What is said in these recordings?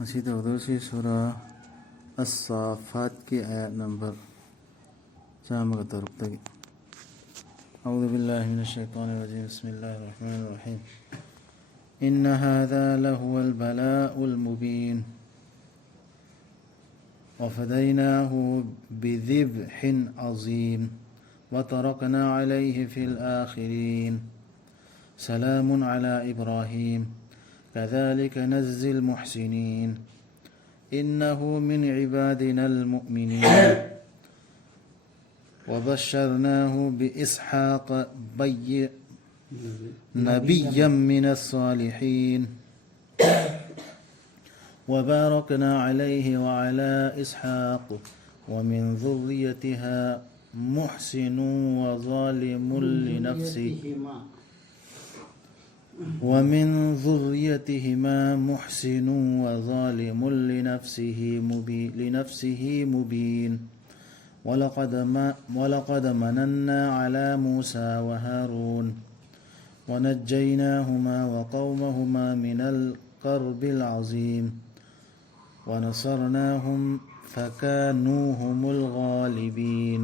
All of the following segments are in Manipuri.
مسجد أودوسي سورة الصافات كي آيات نمبر سامة تربتك. أعوذ بالله من الشيطان الرجيم. بسم الله الرحمن الرحيم. إن هذا لهو البلاء المبين وفديناه بذبح عظيم وتركنا عليه في الآخرين سلام على إبراهيم كذلك نجزي المحسنين إنه من عبادنا المؤمنين وبشرناه بإسحاق نبيا من الصالحين وباركنا عليه وعلى إسحاق ومن ذريتها محسن وظالم لنفسه ومن ذريتهما محسن وظالم لنفسه مبين ولقد مننا على موسى وهارون ونجيناهما وقومهما من الكرب العظيم ونصرناهم فكانوا هم الغالبين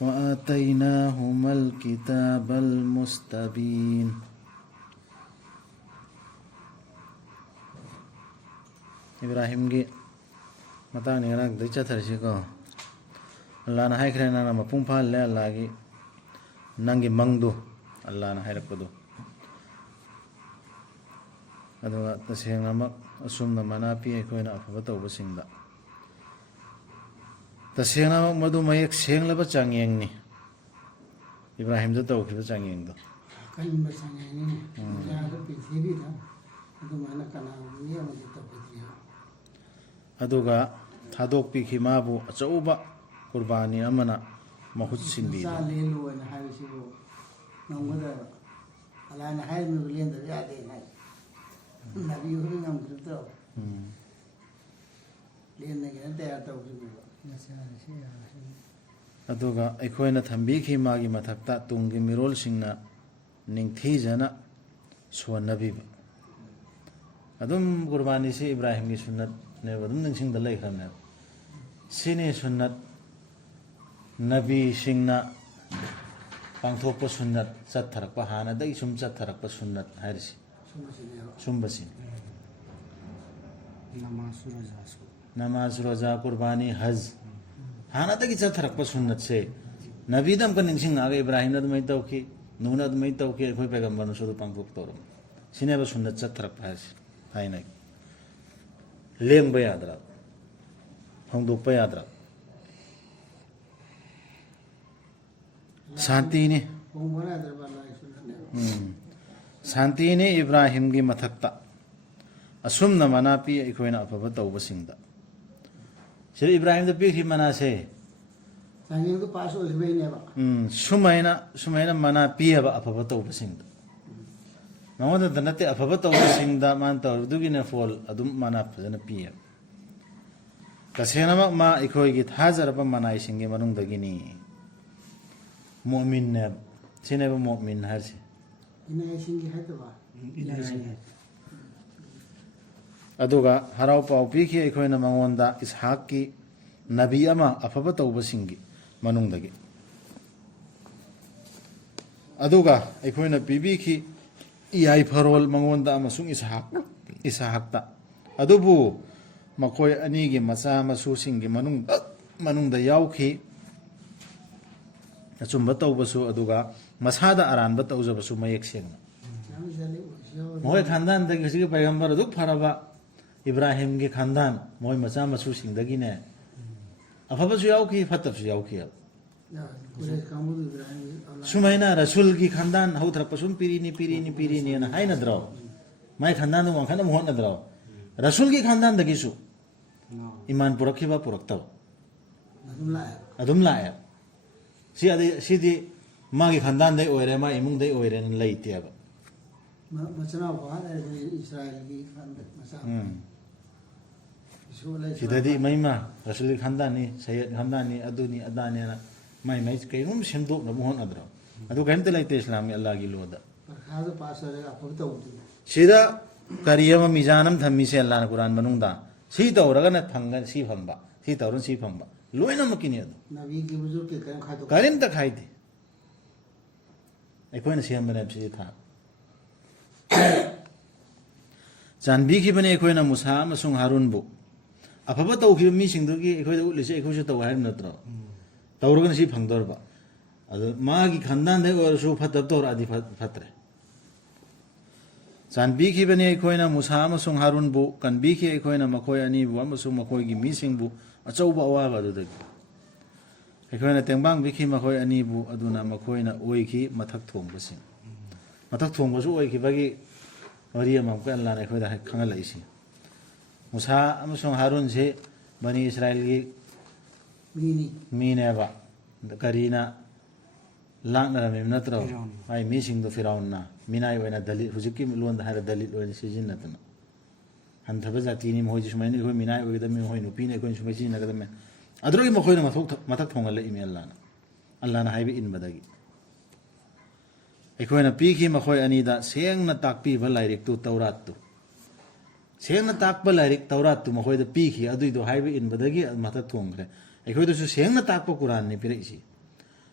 وآتيناهما الكتاب المستبين. إبراهيم جي متى نيران ديشة ترشيكو الله نهاي كرنا نما بومبال لا الله جي نانجي مانغدو الله نهاي ركودو أدوغا تسيان نما أسوم نما نابي كوينا أفبتو بسيندا تسيان نما مدو مايك سيان لبا چانگينگ ني إبراهيم دو تو كيبا چانگينگ دو كلمة بسانگينگ ني جاهد بيثيبي دا أدو مانا كنا ويا مدو تبديها أدوغا ꯊꯥꯗꯣꯛ ꯄꯤꯈꯤ ꯃꯥꯕꯨ ꯑꯆꯧꯕ ꯀꯨꯔꯕꯥꯅꯤ ꯑꯃꯅ ꯃꯍꯨꯠ ꯁꯤꯟꯕꯤꯔꯤ ꯆꯥꯂꯦꯂꯨꯅ ꯍꯥꯏꯕꯁꯤꯕꯨ ꯉꯝꯒꯗꯕ ꯑꯂꯥꯍꯅ ꯍꯥꯏꯔꯤꯕ ꯂꯦꯟꯗꯕ ꯌꯥꯗꯦ ꯍꯥꯏ ꯅꯕꯤ ꯍꯣꯏ ꯉꯝꯈꯤꯗ꯭ꯔꯣ ꯂꯦꯟꯅꯒꯦꯅ ꯇꯌꯥꯔ ꯇꯧꯈꯤꯕ ꯑꯗꯨꯒ ꯑꯩꯈꯣꯏꯅ ꯊꯝꯕꯤꯈꯤ ꯃꯥꯒꯤ ꯃꯊꯛꯇ ꯇꯨꯡꯒꯤ ꯃꯤꯔꯣꯜꯁꯤꯡꯅ ꯅꯤꯡꯊꯤꯖꯅ ꯁꯣꯟꯅꯕꯤꯕ ꯑꯗꯨꯝ ꯀꯨꯔꯕꯥꯅꯤꯁꯤ ꯏꯕ꯭ꯔꯥꯍꯤꯝꯒꯤ ꯁꯨꯟꯅꯠꯅꯦꯕ ꯑꯗꯨꯝ ꯅꯤꯡꯁꯤꯡꯗ ꯂꯩꯈ꯭ꯔꯕꯅꯦꯕ sini sunnat nabi singna pangthokpa sunnat chatharakpa hana dai sum chatharakpa sunnat hairisi sumbasin namaz roza qurbani haj hana dai chatharakpa sunnat se nabi dam kan ningsing aga ibrahim na mai tawki nuna mai tawki khoi pegambar nu sodu pangthok torum sine ba sunnat chatharakpa hairisi haina leng ba yadra होंदोपा याद रख शांति ने इब्राहिम की मथक्ता असुम न मना पी इकोइना अफब तौबसिंगदा श्री इब्राहिम द पीखि मना से संगे को पास हो इसबेनेबा सुमैना मना पीब अफब तौबसिंगदा नवद दनते अफब तौबसिंगदा मान तौदुगिने फोल अदुम मना फजन पीब तसेनमक मा इखोइगी थाजरबा मनाइसिंगे मनुंगदगिनी मुमिन ने सिनेबा मुमिन हारसे इनाइसिंगे हायतबा अदुगा हराव पाव पीखि इखोइना मंगोंदा इसहाक की नबी अमा अफबा तौबसिंगी मनुंगदगी अदुगा इखोइना पीबीखि इयाई फरोल मंगोंदा अमसुंग इसहाकता अदुबु मकोय अनीगी मचा मसूसिंगी मनुंगदा याउखि अचुंबा तौबसु अदुगा मसादा अरानबा तौजबसु मयेक सेंगना मोय खानदान दगी हसिगे पैगंबर अदुक फरबा इब्राहिम के खानदान मोय मचा मसूसिंगदगिने अफबसु याउखि फतबसु याउखि सुमैना रसूल की खानदान हौथरपसुम पिरिनी ना हाइना द्रो माय खानदान दु वंखना मोहन द्रो रसूल की खानदान दगिसु इमान पुरखिबा पुरक्तब अदुम लाय सिदी मागी खानदान दे ओइरे मा इमुंग दे ओइरे न लैतेब मचना बाहर इस्राएल की मसा सिददी मैमा रसूल की खानदान नि सैयद खानदान नि अदुनी अदाने ना माई कईनुम सेमदोक न मोहन अद्रो अदु कहिंत लैते इस्लाम की अल्लाह की लोदा ꯄꯔꯈꯥꯗ ꯄꯥꯁ ꯇꯧꯔꯒ ꯑꯐꯕ ꯇꯧꯕꯗꯨꯅꯤ sida kariyama mizanam thammi se Allah na Quran manungda si tawraga phangan si phangba si tawran si phangba loina makini adu ꯅꯕꯤꯒꯤ ꯕꯨꯖꯨꯔꯒꯤ ꯀꯔꯤꯝ ꯈꯥꯏꯗꯣꯛ karim ta khaide ꯑꯩꯈꯣꯏꯅ ꯁꯦꯝꯕꯅꯦ ꯁꯤ ꯊꯥ ꯆꯥꯟꯕꯤꯈꯤꯕꯅꯦ ꯑꯩꯈꯣꯏꯅ ꯃꯨꯁꯥ ꯑꯃꯁꯨꯡ ꯍꯥꯔꯨꯟꯕꯨ ꯑꯐꯕ ꯇꯧꯈꯤꯕ ꯃꯤꯁꯤꯡꯗꯨꯒꯤ ꯑꯩꯈꯣꯏꯗ ꯎꯠꯂꯤꯁꯦ ꯑꯩꯈꯣꯏꯁꯨ ꯇꯧ ꯍꯥꯏꯕ ꯅꯠꯇ꯭ꯔꯣ ꯇꯧꯔꯒꯅ ꯁꯤ ꯐꯪꯗꯧꯔꯕ ꯑꯗꯨ ꯃꯥꯒꯤ ꯈꯟꯗꯥꯟꯗꯩ ꯑꯣꯏꯔꯁꯨ ꯐꯠꯇꯕ ꯇꯧꯔꯛꯑꯗꯤ ꯐꯠꯇ꯭ꯔꯦ ꯆꯥꯟꯕꯤꯈꯤꯕꯅꯦ ꯑꯩꯈꯣꯏꯅ ꯃꯨꯁꯥ ꯑꯃꯁꯨꯡ ꯍꯥꯔꯨꯟꯕꯨ ꯀꯟꯕꯤꯈꯤ ꯑꯩꯈꯣꯏꯅ ꯃꯈꯣꯏ ꯑꯅꯤꯕꯨ ꯑꯃꯁꯨꯡ ꯃꯈꯣꯏꯒꯤ ꯃꯤꯁꯤꯡꯕꯨ ꯑꯆꯧꯕ ꯑꯋꯥꯕ ꯑꯗꯨꯗꯒꯤ ꯑꯩꯈꯣꯏꯅ ꯇꯦꯡꯕꯥꯡꯕꯤꯈꯤ ꯃꯈꯣꯏ ꯑꯅꯤꯕꯨ ꯑꯗꯨꯅ ꯃꯈꯣꯏꯅ ꯑꯣꯏꯈꯤ ꯃꯊꯛ ꯊꯣꯡꯕꯁꯤꯡ ꯃꯊꯛ ꯊꯣꯡꯕꯁꯨ ꯑꯣꯏꯈꯤꯕꯒꯤ ꯋꯥꯔꯤ ꯑꯃꯨꯛꯀ ꯑꯜꯂꯥꯍꯅ ꯑꯩꯈꯣꯏꯗ ꯈꯪꯍꯜꯂꯛꯏꯁꯤ ꯃꯨꯁꯥ ꯑꯃꯁꯨꯡ ꯍꯥꯔꯨꯟꯁꯤ ꯕꯅꯤ ꯏꯁ꯭ꯔꯥꯏꯜꯒꯤ ꯃꯤꯅꯦꯕ ꯀꯔꯤꯅ ꯂꯥꯛꯅꯔꯝꯃꯤꯕ ꯅꯠꯇ꯭ꯔꯣ ꯃꯥꯏ ꯃꯤꯁꯤꯡꯗꯣ ꯐꯤꯔꯥꯎꯟꯅ ꯃꯤꯅꯥꯏ ꯑꯣꯏꯅ ꯗꯂꯤꯠ ꯍꯧꯖꯤꯛꯀꯤ ꯂꯣꯟꯗ ꯍꯥꯏꯔ ꯗꯂꯤꯠ ꯑꯣꯏꯅ ꯁꯤꯖꯤꯟꯅꯗꯅ ꯍꯟꯊꯕ ꯖꯥꯇꯤꯅꯤ ꯃꯈꯣꯏꯁꯤ ꯁꯨꯃꯥꯏꯅ ꯑꯩꯈꯣꯏ ꯃꯤꯅꯥꯏ ꯑꯣꯏꯒꯗꯕꯅꯤ ꯃꯈꯣꯏ ꯅꯨꯄꯤꯅꯤ ꯑꯩꯈꯣꯏꯅ ꯁꯨꯃꯥꯏꯅ ꯁꯤꯖꯤꯟꯅꯒꯗꯕꯅꯤ ꯑꯗꯨꯗꯒꯤ ꯃꯈꯣꯏꯅ ꯃꯊꯛ ꯊꯣꯡꯍꯜꯂꯛꯏꯃꯤ ꯑꯜꯂꯥꯍꯅ ꯍꯥꯏꯕ ꯏꯟꯕꯗꯒꯤ ꯑꯩꯈꯣꯏꯅ ꯄꯤꯈꯤ ꯃꯈꯣꯏ ꯑꯅꯤꯗ ꯁꯦꯡꯅ ꯇꯥꯛꯄꯤꯕ ꯂꯥꯏꯔꯤꯛꯇꯨ ꯇꯧꯔꯥꯠꯇꯨ ꯁꯦꯡꯅ ꯇꯥꯛꯄ ꯂꯥꯏꯔꯤꯛ ꯇꯧꯔꯥꯠꯇꯨ ꯃꯈꯣꯏꯗ ꯄꯤꯈꯤ ꯑꯗꯨꯏꯗꯣ ꯍꯥꯏꯕ ꯏꯟꯕꯗꯒꯤ ꯃꯊꯛ ꯊꯣꯡꯈ꯭ꯔꯦ ꯑꯩꯈꯣꯏꯗꯁꯨ ꯁꯦꯡꯅ ꯇꯥꯛꯄ ꯀꯨꯔꯥꯟꯅꯤ ꯄꯤꯔꯛꯏꯁꯤ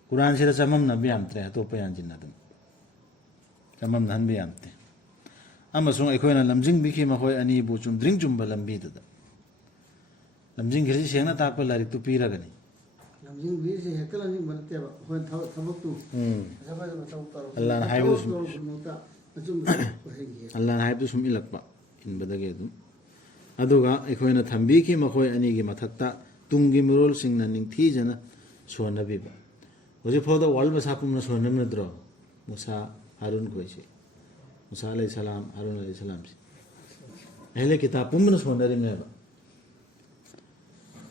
ꯀꯨꯔꯥꯟꯁꯤꯗ ꯆꯃꯝꯅꯕ ꯌꯥꯝꯗ꯭ꯔꯦ ꯑꯇꯣꯞꯄ ꯌꯥꯟꯁꯤꯟꯅꯗꯅ ꯆꯃꯝꯅꯍꯟꯕ ꯌꯥꯝꯗꯦ ꯑꯃꯁꯨꯡ ꯑꯩꯈꯣꯏꯅ ꯂꯝꯖꯤꯡꯕꯤꯈꯤ ꯃꯈꯣꯏ ꯑꯅꯤꯕꯨ ꯆꯨꯝꯗ꯭ꯔꯤꯡ ꯆꯨꯝꯕ ꯂꯝꯕꯤꯗꯨꯗ ꯂꯝꯖꯤꯡꯈꯤꯁꯤ ꯁꯦꯡꯅ ꯇꯥꯛꯄ ꯂꯥꯏꯔꯤꯛꯇꯨ ꯄꯤꯔꯒꯅꯤ ꯂꯝꯖꯤꯡꯕꯤꯔꯤꯁꯤ ꯍꯦꯛꯇ ꯂꯝꯖꯤꯡꯕ ꯅꯠꯇꯦꯕ ꯑꯩꯈꯣꯏꯅ ꯊꯕꯛꯇꯨ ꯐꯖ ꯐꯖꯕ ꯇꯧꯔꯛꯄ ꯑꯜꯂꯥꯍꯅ ꯍꯥꯏꯕꯗꯨ ꯁꯨꯝ ꯑꯆꯨꯝꯕ ꯑꯣꯏꯍꯟꯒꯦ ꯑꯜꯂꯥꯍꯅ ꯍꯥꯏꯕꯗꯨ ꯁꯨꯝ ꯏꯜꯂꯛꯄ ꯏꯟꯕꯗꯒꯤ ꯑꯗꯨꯝ ꯑꯗꯨꯒ ꯑꯩꯈꯣꯏꯅ ꯊꯝꯕꯤꯈꯤ ꯃꯈꯣꯏ ꯑꯅꯤꯒꯤ ꯃꯊꯛꯇ ꯇꯨꯡꯒꯤ ꯃꯤꯔꯣꯜꯁꯤꯡꯅ ꯅꯤꯡꯊꯤꯖꯅ ꯁꯣꯟꯅꯕꯤꯕ ꯍꯧꯖꯤꯛꯐꯥꯎꯗ ꯋꯥꯔꯜ ꯃꯁꯥ ꯄꯨꯝꯅ ꯁꯣꯟꯅꯕ ꯅꯠꯇ꯭ꯔꯣ ꯃꯨꯁꯥ ꯍꯥꯔꯨꯟ ꯈꯣꯏꯁꯤ ꯃꯨꯁꯥ ꯑꯂꯩ ꯁꯂꯥꯝ ꯍꯥꯔꯨꯟ ꯑꯂꯩ ꯁꯂꯥꯝꯁꯤ ꯑꯍꯂꯦ ꯀꯤꯇꯥꯕ ꯄꯨꯝꯕꯅ ꯁꯣꯟꯅꯔꯤꯕꯅꯦꯕ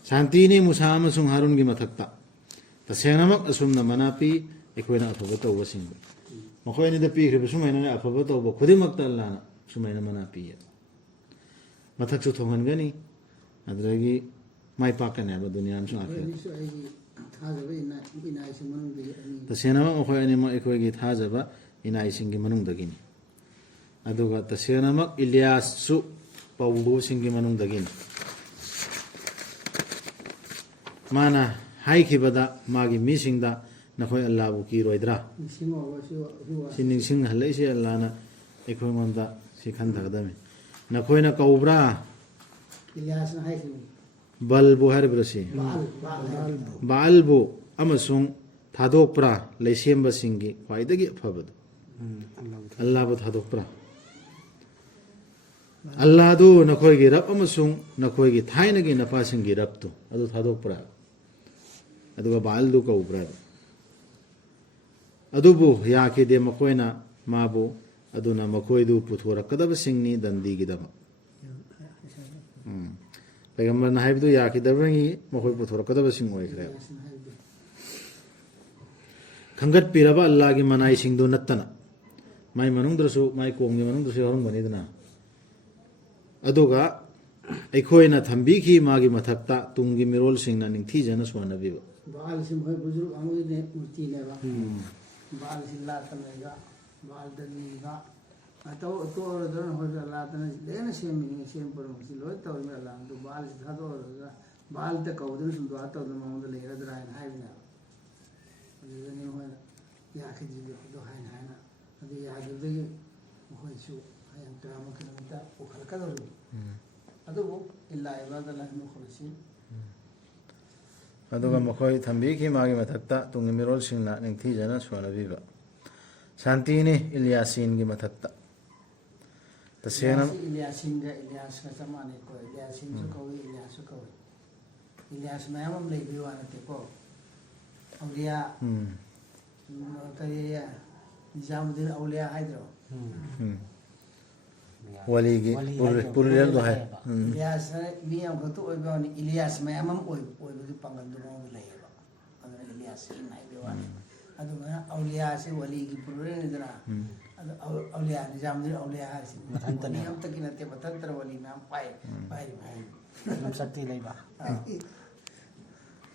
ꯁꯥꯟꯇꯤꯅꯤ ꯃꯨꯁꯥ ꯑꯃꯁꯨꯡ ꯍꯥꯔꯨꯟꯒꯤ ꯃꯊꯛꯇ ꯇꯁꯦꯡꯅꯃꯛ ꯑꯁꯨꯝꯅ ꯃꯅꯥ ꯄꯤ ꯑꯩꯈꯣꯏꯅ ꯑꯐꯕ ꯇꯧꯕꯁꯤꯡꯗ ꯃꯈꯣꯏ ꯑꯅꯤꯗ ꯄꯤꯈ꯭ꯔꯤꯕ ꯁꯨꯃꯥꯏꯅ ꯑꯐꯕ ꯇꯧꯕ ꯈꯨꯗꯤꯡꯃꯛꯇ ꯑꯜꯂꯥꯍꯅ ꯁꯨꯃꯥꯏꯅ ꯃꯅꯥ ꯄꯤꯌꯦ ꯃꯊꯛꯁꯨ ꯊꯣꯡꯍꯟꯒꯅꯤ ꯑꯗꯨꯗꯒꯤ ꯃꯥꯏ ꯄꯥꯛꯀꯅꯤ ꯍꯥꯏꯕ ꯗꯨꯅꯤꯌꯥ ꯑꯃꯁꯨꯡ ꯑꯥꯈꯤꯔꯥꯠ ꯇꯁꯦꯡꯅꯃꯛ ꯃꯈꯣꯏ ꯑꯅꯤꯃꯛ ꯑꯩꯈꯣꯏꯒꯤ ꯊꯥꯖꯕ ꯏꯅꯥꯏꯁꯤꯡꯒꯤ ꯃꯅꯨꯡꯗꯒꯤꯅꯤ ꯑꯗꯨꯒ ꯇꯁꯦꯡꯅꯃꯛ ꯏꯂꯤꯌꯥꯁꯁꯨ ꯄꯧꯕꯁꯤꯡꯒꯤ ꯃꯅꯨꯡꯗꯒꯤꯅꯤ ꯃꯥꯅ ꯍꯥꯏꯈꯤꯕꯗ ꯃꯥꯒꯤ ꯃꯤꯁꯤꯡꯗ ꯅꯈꯣꯏ ꯑꯜꯂꯥꯍꯕꯨ ꯀꯤꯔꯣꯏꯗ꯭ꯔꯥ ꯁꯤ ꯅꯤꯡꯁꯤꯡꯍꯜꯂꯛꯏꯁꯦ ꯑꯜꯂꯥꯍꯅ ꯑꯩꯈꯣꯏꯉꯣꯟꯗ ꯁꯤ ꯈꯟꯊꯒꯗꯕꯅꯤ ꯅꯈꯣꯏꯅ ꯀꯧꯕ꯭ꯔꯥ ꯕꯜꯕꯨ ꯍꯥꯏꯔꯤꯕ꯭ꯔꯥ ꯁꯤ ꯕꯥꯜꯕꯨ ꯑꯃꯁꯨꯡ ꯊꯥꯗꯣꯛꯄ꯭ꯔꯥ ꯂꯩꯁꯦꯝꯕꯁꯤꯡꯒꯤ ꯈ꯭ꯋꯥꯏꯗꯒꯤ ꯑꯐꯕꯗꯨ ꯑꯜꯂꯥꯍꯕꯨ ꯊꯥꯗꯣꯛꯄ꯭ꯔꯥ ꯑꯜꯂꯥꯍꯗꯨ ꯅꯈꯣꯏꯒꯤ ꯔꯕ ꯑꯃꯁꯨꯡ ꯅꯈꯣꯏꯒꯤ ꯊꯥꯏꯅꯒꯤ ꯅꯄꯥꯁꯤꯡꯒꯤ ꯔꯕꯇꯨ ꯑꯗꯨ ꯊꯥꯗꯣꯛꯄ꯭ꯔꯥ ꯑꯗꯨꯒ ꯕꯥꯜꯗꯨ ꯀꯧꯕ꯭ꯔꯥ ꯑꯗꯨꯕꯨ ꯌꯥꯈꯤꯗꯦ ꯃꯈꯣꯏꯅ ꯃꯥꯕꯨ ꯑꯗꯨꯅ ꯃꯈꯣꯏꯗꯨ ꯄꯨꯊꯣꯔꯛꯀꯗꯕꯁꯤꯡꯅꯤ ꯗꯟꯗꯤꯒꯤꯗꯃꯛ ꯄꯩꯒꯝꯕꯔꯅ ꯍꯥꯏꯕꯗꯨ ꯌꯥꯈꯤꯗꯕꯒꯤ ꯃꯈꯣꯏ ꯄꯨꯊꯣꯔꯛꯀꯗꯕꯁꯤꯡ ꯑꯣꯏꯈ꯭ꯔꯦ ꯈꯟꯒꯠꯄꯤꯔꯕ ꯑꯜꯂꯥꯍꯒꯤ ꯃꯅꯥꯏꯁꯤꯡꯗꯨ ꯅꯠꯇꯅ ꯃꯥꯏ ꯃꯅꯨꯡꯗꯁꯨ ꯃꯥꯏ ꯀꯣꯝꯒꯤ ꯃꯅꯨꯡꯗꯁꯨ ꯌꯥꯎꯔꯝꯒꯅꯤꯗꯅ ꯑꯗꯨꯒ ꯑꯩꯈꯣꯏꯅ ꯊꯝꯕꯤꯈꯤ ꯃꯥꯒꯤ ꯃꯊꯛꯇ ꯇꯨꯡꯒꯤ ꯃꯤꯔꯣꯜꯁꯤꯡꯅ ꯅꯤꯡꯊꯤꯖꯅ ꯁꯣꯟꯅꯕꯤꯕ ꯕꯥꯜꯁꯤ ꯃꯈꯣꯏ ꯕꯨꯖꯨꯔꯛ ꯑꯃꯒꯤ ꯃꯨꯔꯇꯤꯅꯦꯕ ꯕꯥꯜꯁꯤ ꯂꯥꯠꯇꯅꯒ ꯕꯥꯜꯗꯅꯤꯒ ꯇꯣꯛꯑꯔꯗꯅ ꯍꯣꯏ ꯂꯥꯠꯇꯅ ꯂꯣꯏꯅ ꯁꯦꯝꯃꯤꯅꯤ ꯁꯦꯝꯕꯔꯣꯝꯁꯤ ꯂꯣꯏ ꯇꯧꯔꯤꯕ ꯑꯜꯂꯥꯍꯗꯨ ꯕꯥꯜꯁꯤ ꯊꯥꯗꯣꯛꯑꯔꯒ ꯕꯥꯜꯗ ꯀꯧꯗꯅ ꯁꯨꯝ ꯗꯨઆ ꯇꯧꯗꯅ ꯃꯉꯣꯟꯗ ꯂꯩꯔꯗ꯭ꯔꯥ ꯍꯥꯏꯅ ꯍꯥꯏꯕꯅꯦꯕ ꯑꯗꯨꯗꯅꯤ ꯃꯈꯣꯏꯅ ꯌꯥꯈꯤꯗ꯭ꯔꯤꯕꯗꯣ ꯍꯥꯏꯅ ꯑꯗꯨ ꯌꯥꯈꯤꯕꯗꯒꯤ ꯃꯈꯣꯏꯁꯨ ꯍꯌꯦꯡ ꯀꯌꯥꯃ ꯀꯤꯂꯣꯃꯤꯇꯔ ꯄꯨꯈꯠꯂꯛꯀꯗꯧꯔꯤꯕ ꯑꯗꯨꯕꯨ ꯏꯜꯂꯥ ꯏꯕꯥꯗꯜꯂꯥꯍꯤ ꯃꯨꯈꯂꯤꯁꯤꯟ ꯑꯗꯨꯒ ꯃꯈꯣꯏ ꯊꯝꯕꯤꯈꯤ ꯃꯥꯒꯤ ꯃꯊꯛꯇ ꯇꯨꯡꯒꯤ ꯃꯤꯔꯣꯜꯁꯤꯡꯅ ꯅꯤꯡꯊꯤꯖꯅ ꯁꯣꯟꯅꯕꯤꯕ ꯁꯥꯟꯇꯤꯅꯤ ꯏꯂꯤꯌꯥꯁꯤꯟꯒꯤ ꯃꯊꯛꯇ ꯇꯁꯦꯡꯅ ꯏꯂꯤꯌꯥꯁꯤꯟꯒ ꯏꯂꯤꯌꯥꯁꯀ ꯆꯞ ꯃꯥꯟꯅꯩꯀꯣ ꯏꯂꯤꯌꯥꯁꯤꯟꯁꯨ ꯀꯧꯏ ꯏꯂꯤꯌꯥꯁꯁꯨ ꯀꯧꯏ ꯏꯂꯤꯌꯥꯁ ꯃꯌꯥꯝ ꯑꯃ ꯂꯩꯕꯒꯤ ꯋꯥ ꯅꯠꯇꯦꯀꯣ ꯑꯧꯂꯤꯌꯥ ꯀꯔꯤ ꯅꯤꯖꯥꯃꯨꯗꯤꯟ ꯑꯧꯂꯤꯌꯥ ꯍꯥꯏꯗ꯭ꯔꯣ ꯋꯥꯂꯤꯒꯤ ꯄꯨꯔꯤꯌꯜꯗꯣ ꯍꯥꯏ ꯏꯂꯤꯌꯥꯁ ꯃꯤ ꯑꯃꯈꯛꯇ ꯑꯣꯏꯕ ꯋꯥꯅꯤ ꯏꯂꯤꯌꯥꯁ ꯃꯌꯥꯝ ꯑꯃ ꯑꯣꯏꯕꯒꯤ ꯄꯥꯡꯒꯜꯗꯨ ꯃꯉꯣꯟꯗ ꯂꯩꯌꯦꯕ ꯑꯗꯨꯅ ꯏꯂꯤꯌꯥꯁ ꯍꯥꯏꯕꯒꯤ ꯋꯥꯅꯤ ꯑꯗꯨꯃꯥꯏꯅ ꯑꯧꯂꯤꯌꯥꯁꯤ ꯋꯥꯂꯤꯒꯤ ꯄꯨꯔꯤꯌꯜꯅꯤꯗꯅ ꯑꯗꯨ ꯑꯧꯂꯤꯌꯥ ꯅꯤꯖꯥꯃꯨꯗꯤꯟ ꯑꯧꯂꯤꯌꯥ ꯍꯥꯏꯁꯤ ꯋꯥꯂꯤ ꯑꯝꯇꯒꯤ ꯅꯠꯇꯦ ꯃꯊꯟꯇ ꯋꯥꯂꯤ ꯃꯌꯥꯝ ꯄꯥꯏꯔꯤꯕ ꯍꯥꯏ ꯁꯛꯇꯤ ꯂꯩꯕ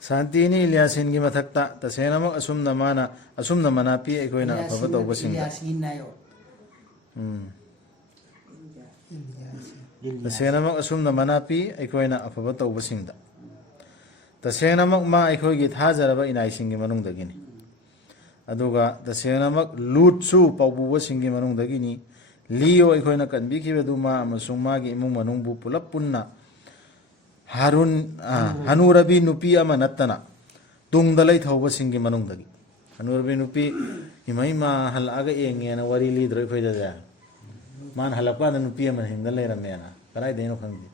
ꯁꯥꯟꯇꯤꯅꯤ ꯏꯂꯤꯌꯥꯁꯤꯟꯒꯤ ꯃꯊꯛꯇ ꯇꯁꯦꯡꯅꯃꯛ ꯑꯁꯨꯝꯅ ꯃꯅꯥ ꯄꯤ ꯑꯩꯈꯣꯏꯅ ꯑꯐꯕ ꯇꯧꯕꯁꯤꯡꯗ ꯏꯂꯤꯌꯥꯁꯤꯟ ꯍꯥꯏꯌꯣ तसेनमक असुमना मनापी अखोइना अफबा तौबसिंगदा तसेनमक मा अखोइगी थाजरबा इनाइसिंगी मनुंगदगिनी अदुगा तसेनमक लूटसु पाउबुबसिंगी मनुंगदगिनी लियो अखोइना कनबिखिबदुमा अमसुंग मागी इमुंग मनुंगबु पुलप पुन्ना हारुन हनुरबी नुपी अमा नत्तना तुंगदा लै थौबसिंगी मनुंगदगी हनुरबी नुपी इमैमा हलागा एंगेना वरी लीद्रो अखोइदा जा मान हलकपादा नुपी अमा हिंगदा लेरमेना कराई देनो खंगदे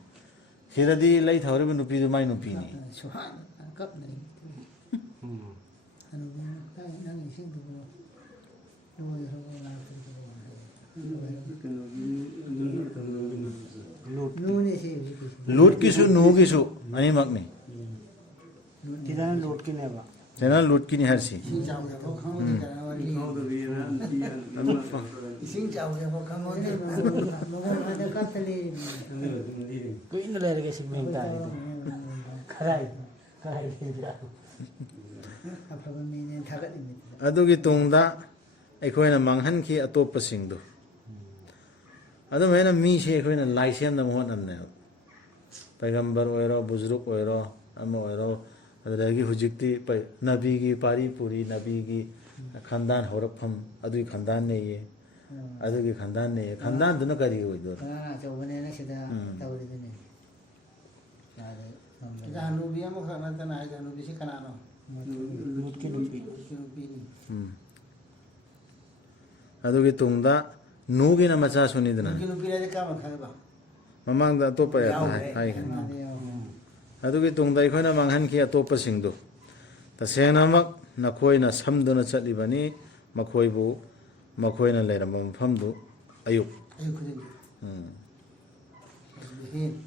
सिरदी लै थौरबी नुपी दु माई नुपीनी सुहान कप नहीं नंग इसिंग दुबो लोय हो नूने से लूट किसु नु किसु अनि मकनी तिदान लूट के नेबा तेना लूट की हरसी इसिंग चावले हो खंगो इसिंग चावले हो खंगो ने लोगों ने कतले कोई न ले के सिंग में ताई खराई खराई अफबा मीने थागत इमे अदुगी तुंगदा अखोइना मांगहन की अतोपसिंगदु अदुमेना मीसे अखोइना लाइसेम द मोहनमने पैगंबर ओइरो बुजुर्ग ओइरो अमा ओइरो अदगी हुजिक्ति नबी की पारी पूरी नबी की खानदान हौरफम अदुगी खानदान ने ये अदुगी खानदान ने खानदान दुना करी ओइदो चौबने ने सिदा तौरिदने जानूबी अमा खाना तना जानूबी से कनानो लूट के नुपी अदुगी तुंगदा नुगिना मचा सुनिदना नुपी रे का मखबा ममांगदा अतोपा हाय अदुगी तुंगदा अखोइना मांगहन की अतोपसिंगदु तसेनमक नखोइना समदुना चलिबनी मखोइबु मखोइना लेरम मफमदु अयुक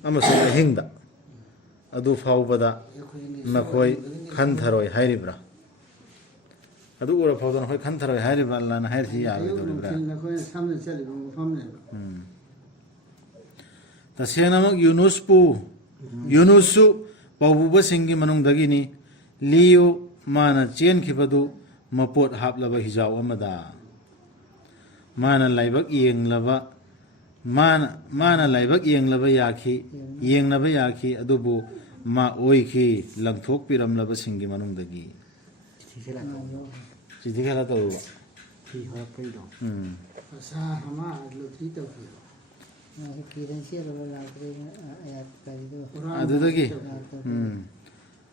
अमसु हिंगदा अदु फाउबदा नखोइ खनथरोय हाइरिब्रा अदु उरा फाउदन खोइ खनथरोय हाइरिब्रा अल्लाहना हाइरसि याबदुरिब्रा नखोइ सामने चलिबो मफमने तसेनमक यूनुसु पाउबुबसिंगी मनुंगदगिनी लियो माना चेनखिबदु मपोट हापलबा हिजाव अमदा माना लाइबक येंगलबा माना लाइबक येंगलबा याखी येंगनबा याखी अदुबु मा ओइखी लंगथोक पिरमलबा सिंगी मनुंगदगी चिथि खेला तरुवा सा हमा लोटरी तौफी